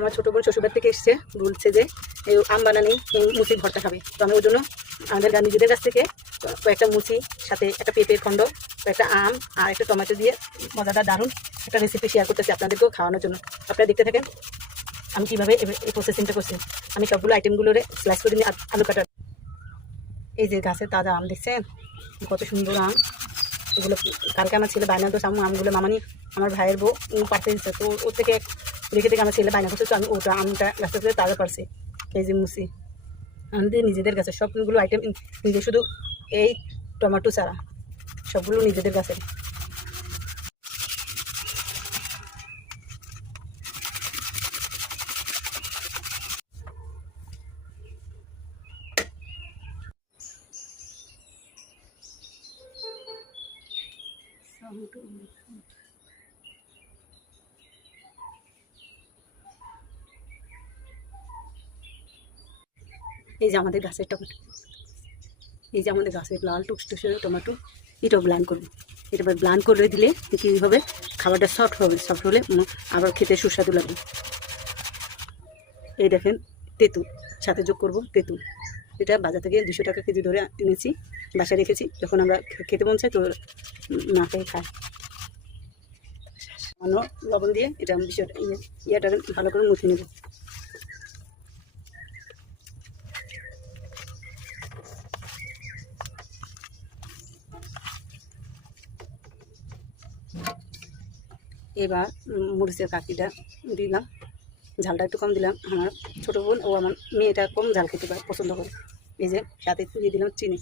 আমার ছোটো বোন শ্বশুরবাড়ি থেকে এসছে, বলছে যে এই আম বানানি মুচির ভর্তা খাবে। তো আমি ওই জন্য আমাদের নিজেদের কাছ থেকে কয়েকটা মুচি, সাথে একটা পেঁপের খণ্ড, কয়েকটা আম আর একটা টমেটো দিয়ে মজাদার দারুণ একটা রেসিপি শেয়ার করতেছি আপনাদেরকেও খাওয়ানোর জন্য। আপনারা দেখতে থাকেন আমি কীভাবে এই প্রসেসিংটা করছি। আমি সবগুলো আইটেমগুলো স্লাইস করে নিয়ে আলু কাটার। এই যে গাছের তাজা আম দেখছেন, কত সুন্দর আম। এগুলো কালকে আমার ছেলে বায়না করছে, আমগুলো মামানি আমার ভাইয়ের বউ পাড়তে দিচ্ছে। তো ওর থেকে দেখে দেখে আমার ছেলে বায়না করছে, তো আমি ওটা আমটা গাছটা থেকে তাজা পারছি। এই যে মুসি আমাদের নিজেদের গাছে সবগুলো আইটেম নিজে, শুধু এই টমেটো ছাড়া সবগুলো নিজেদের গাছের। এই যে আমাদের গাছের টমেটো, এই যে আমাদের গাছের লাল টুকটুকে টমেটো, এটাও ব্লান্ড করবো। এটা ব্লান্ড করে দিলে কী হবে, খাবারটা সফট হবে। সফট হলে আবার খেতে সুস্বাদু লাগবে। এই দেখেন তেঁতুল সাথে যোগ করব তেঁতুল। এটা বাজার থেকে 200 টাকা কেজি ধরে এনেছি, বাসায় রেখেছি। যখন আমরা খেতে মন চাই তো না খেয়ে খাই। অন্য লবণ দিয়ে এটা বিষয়টা ইয়াটা ভালো করে মুছে নেব। এবার মরিচের কাঠিটা দিলাম, ঝালটা একটু কম দিলাম। আমার ছোটো বোন ও আমার মেয়েটা কম ঝাল খেতে পছন্দ করে। এই যে সাথে দিয়ে দিলাম চিনি।